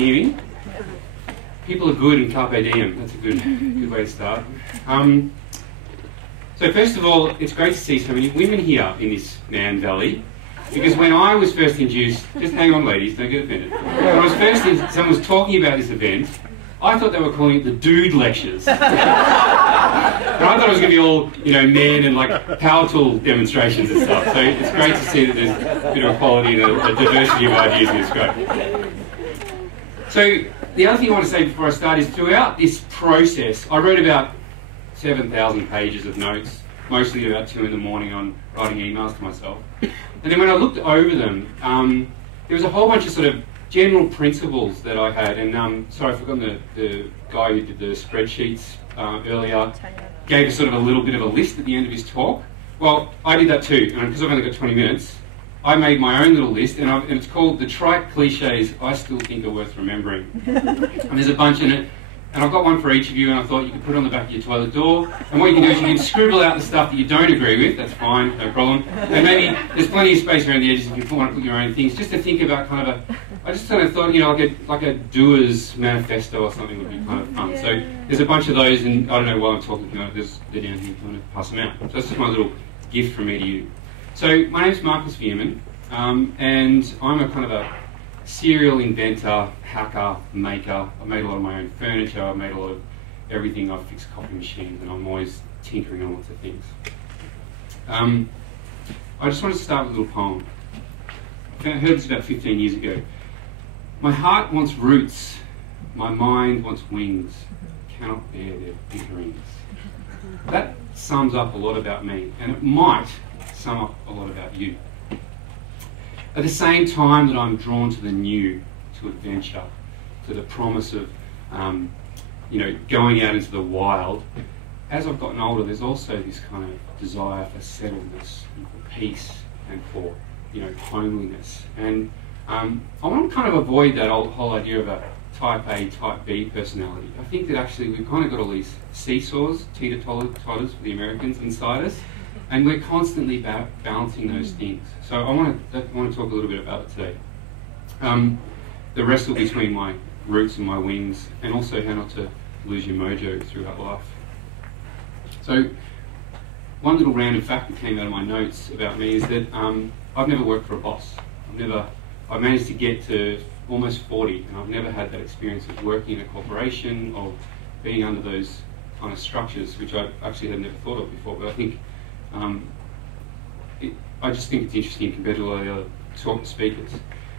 you hear me? People are good and carpe diem. That's a good way to start. So first of all, it's great to see so many women here in this Man Valley, because when I was first induced, just hang on ladies, don't get offended. When I was first someone was talking about this event, I thought they were calling it the Dude Lectures. And I thought it was going to be all, you know, men and like power tool demonstrations and stuff. So it's great to see that there's a bit of equality and a diversity of ideas, and it's great. So the other thing I want to say before I start is throughout this process, I wrote about 7,000 pages of notes, mostly about 2 in the morning on writing emails to myself. And then when I looked over them, there was a whole bunch of sort of general principles that I had, and sorry, I've forgotten the guy who did the spreadsheets earlier, gave us sort of a little bit of a list at the end of his talk. Well, I did that too, and because I've only got 20 minutes, I made my own little list, and it's called The Trite Cliches I Still Think Are Worth Remembering. And there's a bunch in it, and I've got one for each of you, and I thought you could put it on the back of your toilet door, and what you can do is you can scribble out the stuff that you don't agree with, that's fine, no problem, and maybe there's plenty of space around the edges if you want to put your own things, just to think about kind of I just kind of thought, you know, like a doer's manifesto or something would be kind of fun. Yeah. So there's a bunch of those, and I don't know why I'm talking, you know, they're down here, I'm going to pass them out. So that's just my little gift from me to you. So my name's Marcus Veerman, and I'm a kind of a serial inventor, hacker, maker. I've made a lot of my own furniture, I've made a lot of everything. I've fixed coffee machines, and I'm always tinkering on lots of things. I just want to start with a little poem. I heard this about 15 years ago. My heart wants roots, my mind wants wings, cannot bear their bickerings. That sums up a lot about me, and it might sum up a lot about you. At the same time that I'm drawn to the new, to adventure, to the promise of you know, going out into the wild, as I've gotten older, there's also this kind of desire for settledness and for peace and for, you know, homeliness. And I want to kind of avoid that whole idea of a type A, type B personality. I think that actually we've kind of got all these seesaws, teeter-totters for the Americans inside us, and we're constantly balancing those things. So I want to talk a little bit about it today. The wrestle between my roots and my wings, and also how not to lose your mojo throughout life. So one little random fact that came out of my notes about me is that I've never worked for a boss. I've managed to get to almost 40, and I've never had that experience of working in a corporation or being under those kind of structures, which I actually had never thought of before. But I think I just think it's interesting compared to all the other speakers.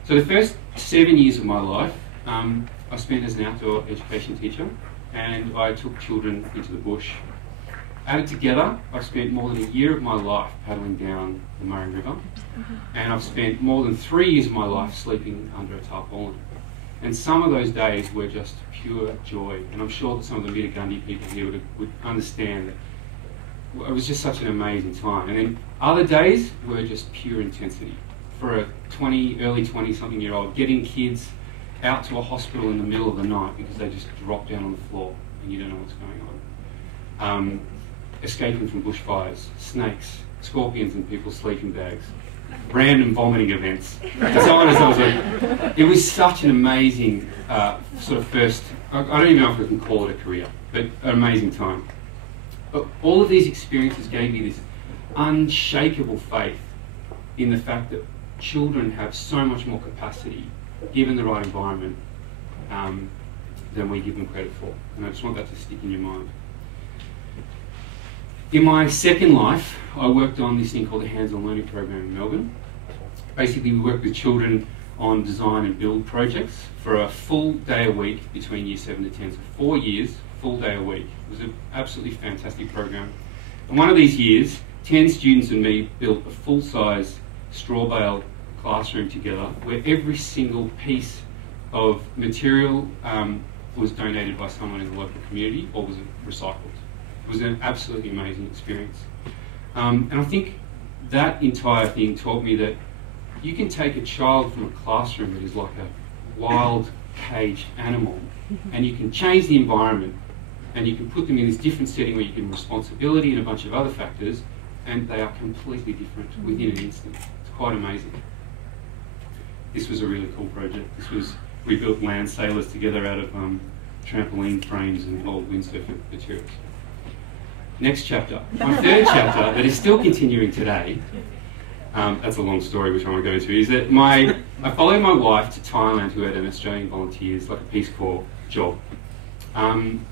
So the first 7 years of my life, I spent as an outdoor education teacher, and I took children into the bush. Added together, I've spent more than a year of my life paddling down the Murray River, and I've spent more than 3 years of my life sleeping under a tarpaulin. And some of those days were just pure joy, and I'm sure that some of the Mitagundy people here would understand that it was just such an amazing time. And then other days were just pure intensity. For a early 20-something-year-old, getting kids out to a hospital in the middle of the night because they just drop down on the floor and you don't know what's going on. Escaping from bushfires, snakes, scorpions in people's sleeping bags, random vomiting events. And so on and so on. It was such an amazing sort of first, I don't even know if I can call it a career, but an amazing time. But all of these experiences gave me this unshakable faith in the fact that children have so much more capacity, given the right environment, than we give them credit for. And I just want that to stick in your mind. In my second life, I worked on this thing called the Hands-on Learning Program in Melbourne. Basically, we worked with children on design and build projects for a full day a week between year 7 to 10, so 4 years, full day a week. It was an absolutely fantastic program. And one of these years, 10 students and me built a full-size straw bale classroom together where every single piece of material was donated by someone in the local community or was recycled. It was an absolutely amazing experience. And I think that entire thing taught me that you can take a child from a classroom that is like a wild caged animal, and you can change the environment, and you can put them in this different setting where you give them responsibility and a bunch of other factors, and they are completely different within an instant. It's quite amazing. This was a really cool project. This was We built land sailors together out of trampoline frames and old windsurfing materials. Next chapter. My third chapter, that is still continuing today, that's a long story which I won't go into, is that I followed my wife to Thailand, who had an Australian Volunteers, like a Peace Corps job. And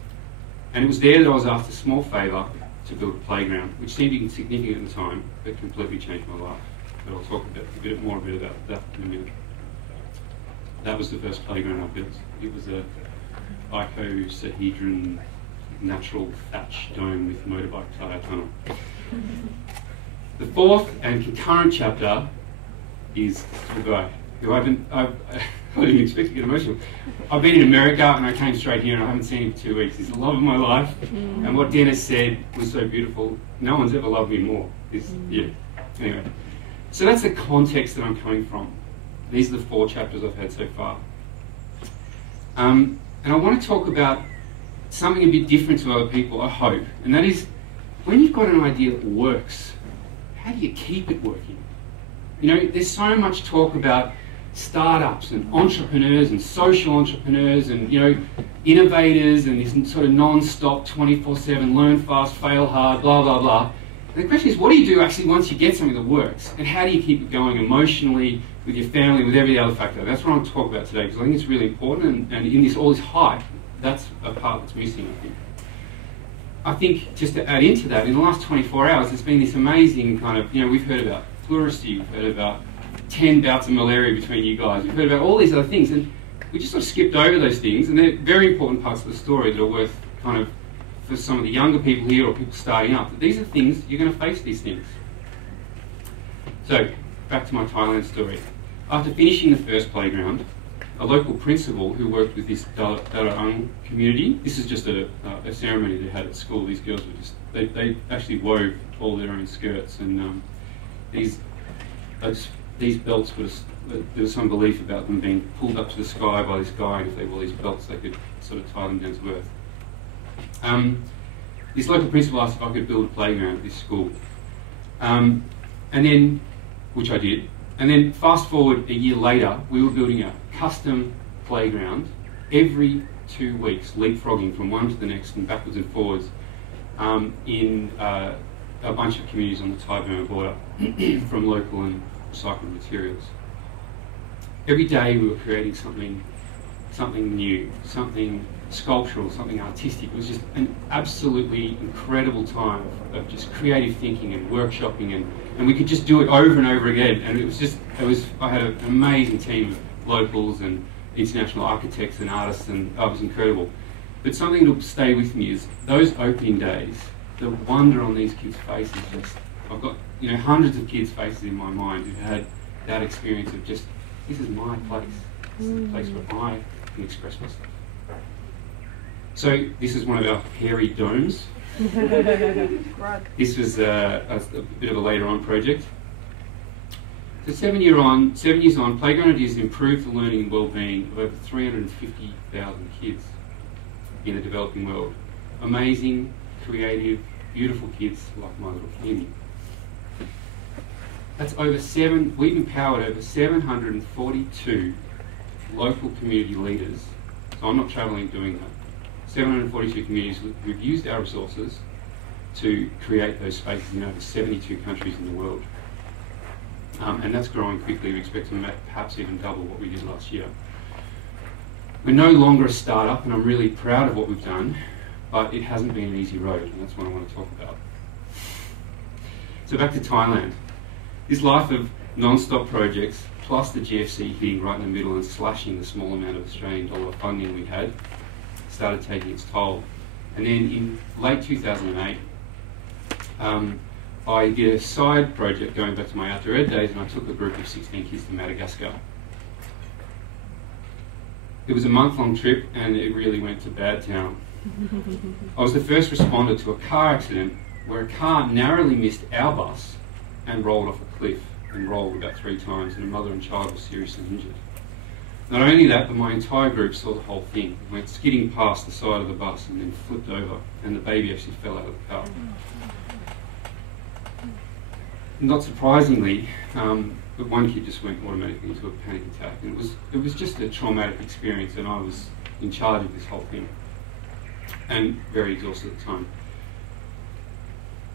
it was there that I was asked a small favour to build a playground, which seemed insignificant at the time, but completely changed my life. But I'll talk a bit more about that in a minute. That was the first playground I built. It was a icosahedron natural thatch dome with motorbike tyre tunnel. The fourth and concurrent chapter is a guy who I didn't expect to get emotional. I've been in America and I came straight here and I haven't seen him for 2 weeks. He's the love of my life. And what Dennis said was so beautiful. No one's ever loved me more. Anyway. So that's the context that I'm coming from. These are the 4 chapters I've had so far. And I want to talk about something a bit different to other people, I hope. And that is, when you've got an idea that works, how do you keep it working? You know, there's so much talk about startups and entrepreneurs and social entrepreneurs and, you know, innovators and this sort of non-stop 24/7 learn fast, fail hard, blah, blah, blah. And the question is, what do you do actually once you get something that works? And how do you keep it going emotionally, with your family, with every other factor? That's what I want to talk about today, because I think it's really important, and in all this hype, that's a part that's missing, I think. I think, just to add into that, in the last 24 hours, there's been this amazing kind of, you know, we've heard about pleurisy, we've heard about 10 bouts of malaria between you guys, we've heard about all these other things, and we just sort of skipped over those things, and they're very important parts of the story that are worth kind of, for some of the younger people here or people starting up, that these are things, you're going to face these things. So, back to my Thailand story. After finishing the first playground, a local principal who worked with this Darang community, this is just a ceremony they had at school. These girls were just, they actually wove all their own skirts, and these belts were, there was some belief about them being pulled up to the sky by this guy, and if they wore these belts they could sort of tie them down to earth. This local principal asked if I could build a playground at this school, and then, which I did. And then fast forward a year later, we were building a custom playground every 2 weeks, leapfrogging from one to the next and backwards and forwards in a bunch of communities on the Thai-Burma border from local and recycled materials. Every day we were creating something new, something sculptural, something artistic. It was just an absolutely incredible time of just creative thinking and workshopping, and we could just do it over and over again. And I had an amazing team of locals and international architects and artists, and it was incredible. But something that will stay with me is those opening days, the wonder on these kids' faces. I've got, you know, hundreds of kids' faces in my mind who had that experience of just, this is my place. This is the place where I can express myself. So this is one of our hairy domes. This was a bit of a later on project. So 7 years on, Playground Ideas improved the learning and wellbeing of over 350,000 kids in the developing world. Amazing, creative, beautiful kids like my little Amy. That's we've empowered over 742 local community leaders. So I'm not travelling doing that. 742 communities who've used our resources to create those spaces in over 72 countries in the world. And that's growing quickly. We expect to perhaps even double what we did last year. We're no longer a startup, and I'm really proud of what we've done, but it hasn't been an easy road, and that's what I want to talk about. So back to Thailand. This life of non-stop projects, plus the GFC hitting right in the middle and slashing the small amount of Australian dollar funding we had, started taking its toll. And then in late 2008, I did a side project going back to my outdoor ed days, and I took a group of 16 kids to Madagascar. It was a month-long trip, and it really went to bad town. I was the first responder to a car accident where a car narrowly missed our bus and rolled off a cliff, and rolled about 3 times, and a mother and child were seriously injured. Not only that, but my entire group saw the whole thing. It went skidding past the side of the bus and then flipped over, and the baby actually fell out of the car. not surprisingly, but one kid just went automatically into a panic attack, and it was just a traumatic experience, and I was in charge of this whole thing, and very exhausted at the time.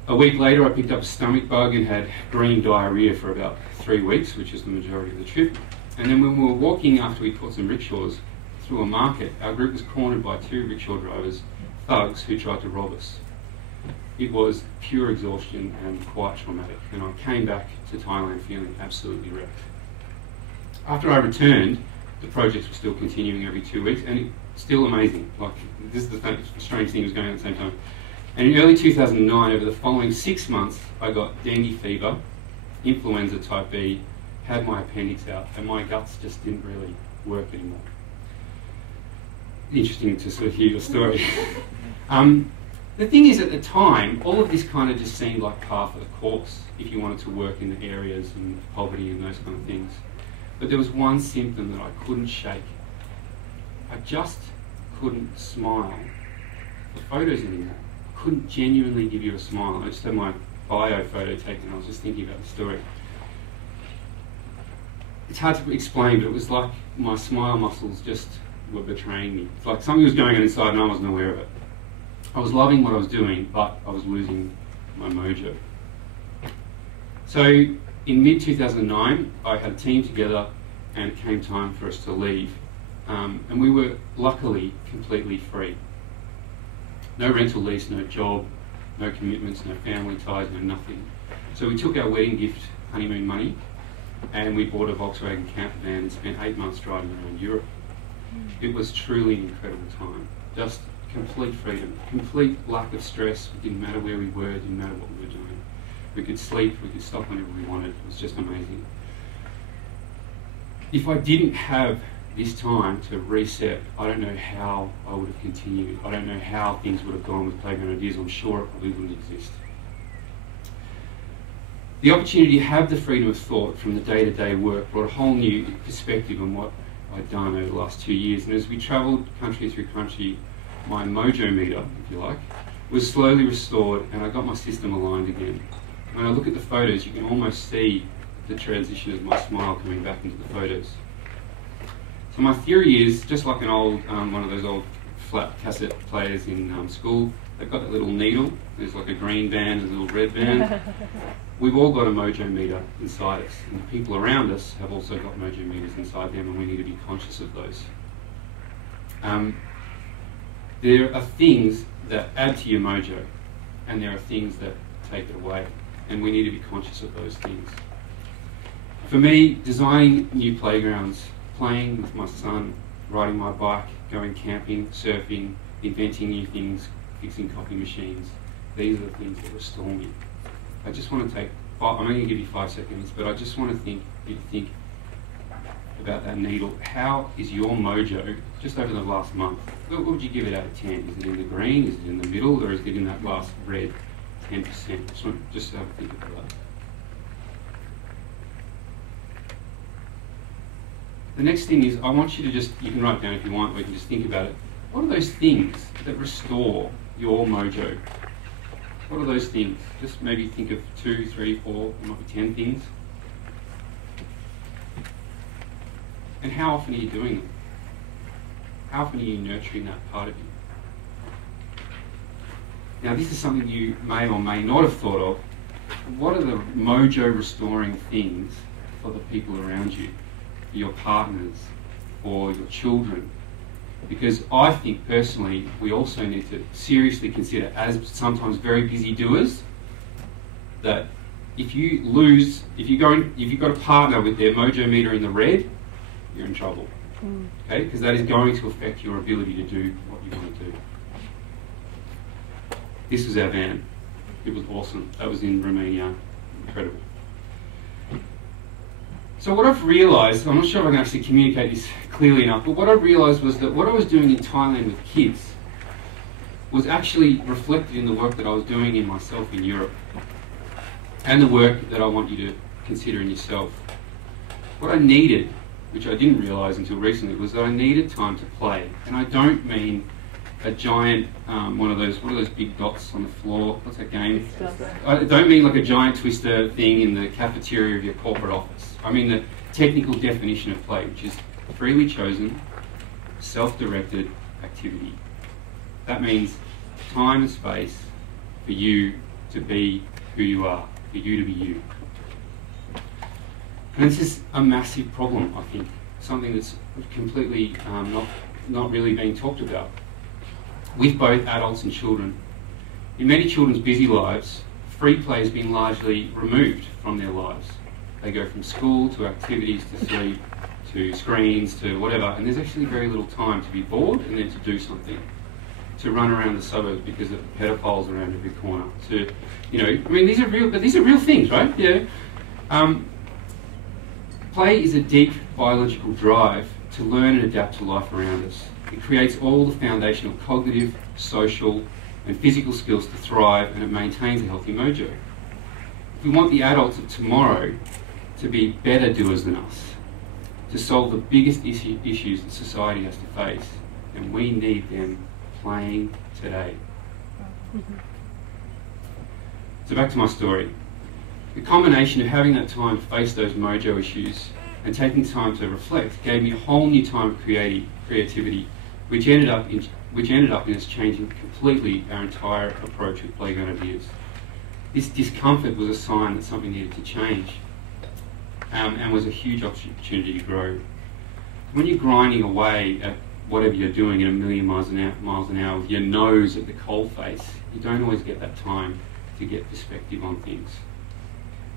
A week later, I picked up a stomach bug and had green diarrhea for about 3 weeks, which is the majority of the trip. And then when we were walking after we caught some rickshaws through a market, our group was cornered by 2 rickshaw drivers, thugs, who tried to rob us. It was pure exhaustion and quite traumatic, and I came back to Thailand feeling absolutely wrecked. After I returned, the projects were still continuing every 2 weeks, and it's still amazing. Like, this is the strange thing that was going on at the same time. And in early 2009, over the following 6 months, I got dengue fever, influenza type B, had my appendix out, and my guts just didn't really work anymore. Interesting to sort of hear your story. The thing is, at the time, all of this kind of just seemed like par for the course if you wanted to work in the areas and poverty and those kind of things. But there was one symptom that I couldn't shake. I just couldn't smile for photos anymore. I couldn't genuinely give you a smile. I just had my bio photo taken. I was just thinking about the story. It's hard to explain, but it was like my smile muscles just were betraying me. It's like something was going on inside and I wasn't aware of it. I was loving what I was doing, but I was losing my mojo. So in mid-2009, I had a team together and it came time for us to leave. And we were luckily completely free. No rental lease, no job, no commitments, no family ties, no nothing. So we took our wedding gift honeymoon money and we bought a Volkswagen camper van and spent 8 months driving around Europe. It was truly an incredible time. Just complete freedom, complete lack of stress. It didn't matter where we were, it didn't matter what we were doing. We could sleep, we could stop whenever we wanted. It was just amazing. If I didn't have this time to reset, I don't know how I would have continued. I don't know how things would have gone with Playground Ideas. I'm sure it probably wouldn't exist. The opportunity to have the freedom of thought from the day-to-day work brought a whole new perspective on what I'd done over the last 2 years. And as we travelled country through country, my mojo meter, if you like, was slowly restored and I got my system aligned again. When I look at the photos, you can almost see the transition of my smile coming back into the photos. So my theory is, just like an old, one of those old flat cassette players in school, they've got that little needle, there's like a green band and a little red band. We've all got a mojo meter inside us, and the people around us have also got mojo meters inside them, and we need to be conscious of those. There are things that add to your mojo, and there are things that take it away, and we need to be conscious of those things. For me, designing new playgrounds, playing with my son, riding my bike, going camping, surfing, inventing new things, fixing coffee machines, these are the things that restore me. I just want to take, I'm only going to give you 5 seconds, but I just want to think about that needle. How is your mojo, just over the last month, what would you give it out of 10? Is it in the green, is it in the middle, or is it in that last red 10%? Just have a think about that. The next thing is, I want you to just, you can write it down if you want, or you can just think about it. What are those things that restore your mojo? What are those things? Just maybe think of 2, 3, 4, it might be 10 things. And how often are you doing them? How often are you nurturing that part of you? Now, this is something you may or may not have thought of. What are the mojo restoring things for the people around you? Your partners or your children? Because I think personally we also need to seriously consider, as sometimes very busy doers, that if you've got a partner with their mojo meter in the red, you're in trouble. Okay? Because that is going to affect your ability to do what you want to do. This was our van. It was awesome. That was in Romania. Incredible. So what I've realised, I'm not sure if I can actually communicate this clearly enough, but what I've realised was that what I was doing in Thailand with kids was actually reflected in the work that I was doing in myself in Europe, and the work that I want you to consider in yourself. What I needed, which I didn't realise until recently, was that I needed time to play. And I don't mean a giant, what are those big dots on the floor? What's that game? I don't mean like a giant twister thing in the cafeteria of your corporate office. I mean the technical definition of play, which is freely chosen, self-directed activity. That means time and space for you to be who you are, for you to be you. And this is a massive problem, I think, something that's completely not really being talked about with both adults and children. In many children's busy lives, free play has been largely removed from their lives. They go from school to activities to sleep to screens to whatever, and there's actually very little time to be bored and then to do something, to run around the suburbs because of pedophiles around every corner. To, you know, I mean, these are real things, right? Yeah. Play is a deep biological drive to learn and adapt to life around us. It creates all the foundational cognitive, social, and physical skills to thrive, and it maintains a healthy mojo. If we want the adults of tomorrow to be better doers than us, to solve the biggest issues that society has to face, then we need them playing today. So back to my story. The combination of having that time to face those mojo issues and taking time to reflect gave me a whole new time of creativity, which ended up in us changing completely our entire approach with playground ideas. This discomfort was a sign that something needed to change, and was a huge opportunity to grow. When you're grinding away at whatever you're doing at 1,000,000 miles an hour with your nose at the coal face, you don't always get that time to get perspective on things.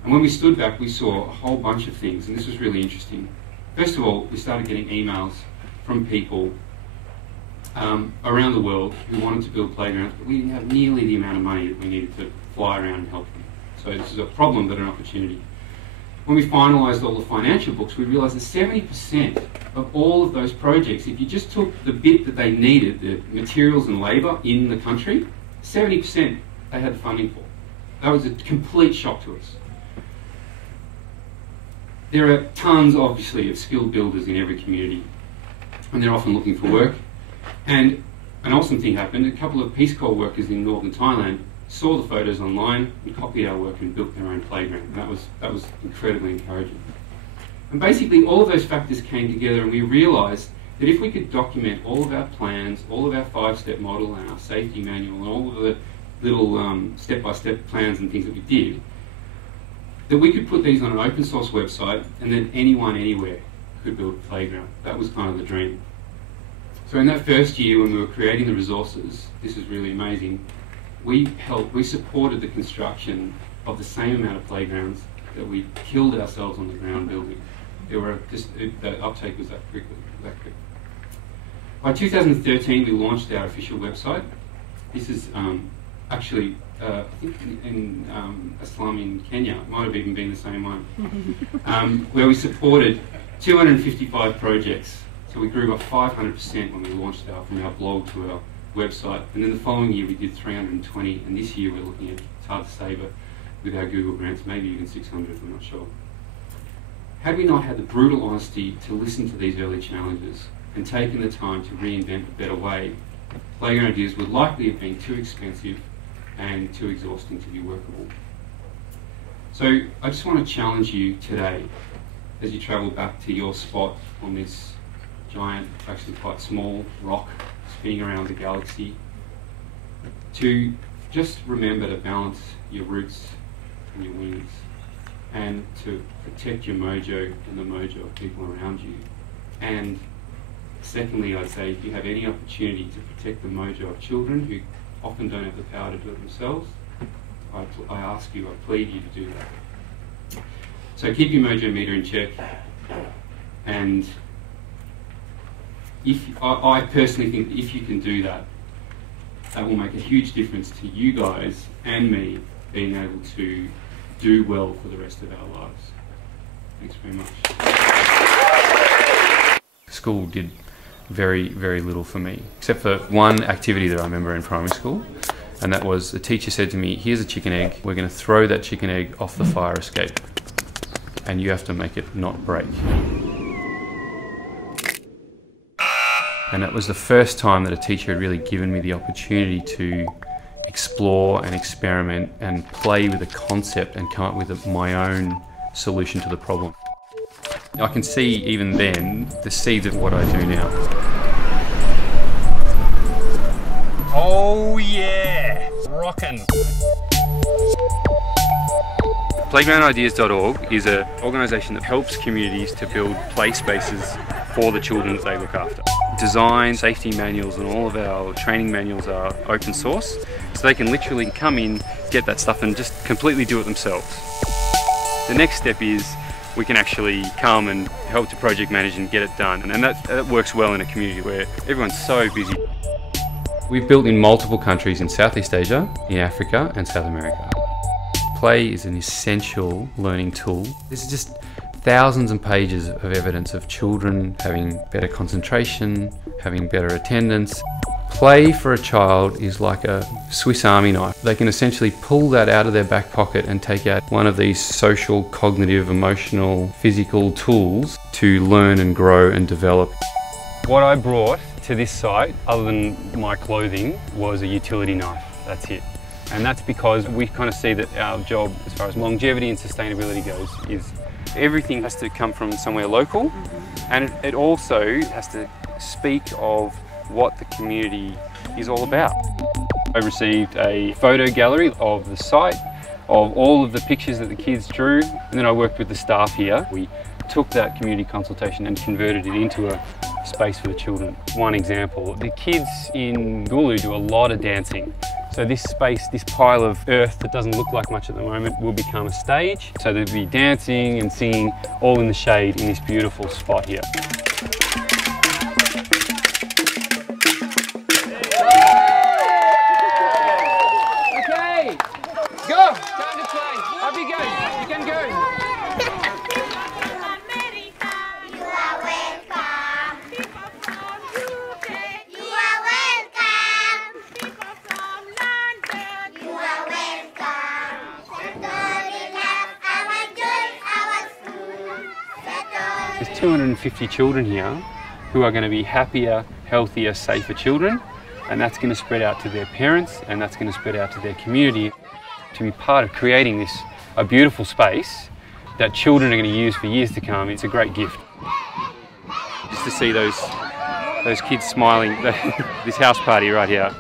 And when we stood back, we saw a whole bunch of things, and this was really interesting. First of all, we started getting emails from people around the world who wanted to build playgrounds, but we didn't have nearly the amount of money that we needed to fly around and help them. So this is a problem, but an opportunity. When we finalised all the financial books, we realised that 70% of all of those projects, if you just took the bit that they needed, the materials and labour in the country, 70% they had the funding for. That was a complete shock to us. There are tons, obviously, of skilled builders in every community, and they're often looking for work. And an awesome thing happened. A couple of Peace Corps workers in northern Thailand saw the photos online and copied our work and built their own playground. And that was incredibly encouraging. And basically, all of those factors came together, and we realised that if we could document all of our plans, all of our 5-step model and our safety manual and all of the little step-by-step plans and things that we did, that we could put these on an open source website, and then anyone, anywhere could build a playground. That was kind of the dream. So in that first year when we were creating the resources, this is really amazing, we supported the construction of the same amount of playgrounds that we killed ourselves on the ground building. The uptake was that quick. By 2013 we launched our official website. This is actually I think in a slum in Kenya, it might have even been the same one, where we supported 255 projects. So we grew by 500% when we launched from our blog to our website. And then the following year we did 320, and this year we're looking at, it's hard to say, but with our Google grants, maybe even 600, I'm not sure. Had we not had the brutal honesty to listen to these early challenges and taken the time to reinvent a better way, playground ideas would likely have been too expensive and too exhausting to be workable. So I just want to challenge you today, as you travel back to your spot on this giant, actually quite small rock spinning around the galaxy, to just remember to balance your roots and your wings, and to protect your mojo and the mojo of people around you. And secondly, I'd say if you have any opportunity to protect the mojo of children who often don't have the power to do it themselves, I ask you, I plead you to do that. So keep your mojo meter in check, and I personally think that if you can do that, that will make a huge difference to you guys and me being able to do well for the rest of our lives. Thanks very much. School did very, very little for me, except for one activity that I remember in primary school, and that was the teacher said to me, here's a chicken egg, we're going to throw that chicken egg off the fire escape, and you have to make it not break. And it was the first time that a teacher had really given me the opportunity to explore and experiment and play with a concept and come up with my own solution to the problem. I can see even then the seeds of what I do now. Oh yeah, rockin'. Playgroundideas.org is an organisation that helps communities to build play spaces for the children that they look after. Design, safety manuals and all of our training manuals are open source, so they can literally come in, get that stuff and just completely do it themselves. The next step is we can actually come and help to project manage and get it done, and that works well in a community where everyone's so busy. We've built in multiple countries in Southeast Asia, in Africa and South America. Play is an essential learning tool. There's just thousands of pages of evidence of children having better concentration, having better attendance. Play for a child is like a Swiss Army knife. They can essentially pull that out of their back pocket and take out one of these social, cognitive, emotional, physical tools to learn and grow and develop. What I brought to this site, other than my clothing, was a utility knife. That's it. And that's because we kind of see that our job, as far as longevity and sustainability goes, is everything has to come from somewhere local, and it also has to speak of what the community is all about. I received a photo gallery of the site, of all of the pictures that the kids drew, and then I worked with the staff here. We took that community consultation and converted it into a space for the children. One example, the kids in Gulu do a lot of dancing. So this space, this pile of earth that doesn't look like much at the moment, will become a stage. So there'll be dancing and singing all in the shade in this beautiful spot here. Okay, go, time to play. Up you go, you can go. There's 250 children here who are going to be happier, healthier, safer children, and that's going to spread out to their parents, and that's going to spread out to their community. To be part of creating a beautiful space that children are going to use for years to come, it's a great gift. Just to see those kids smiling, this house party right here.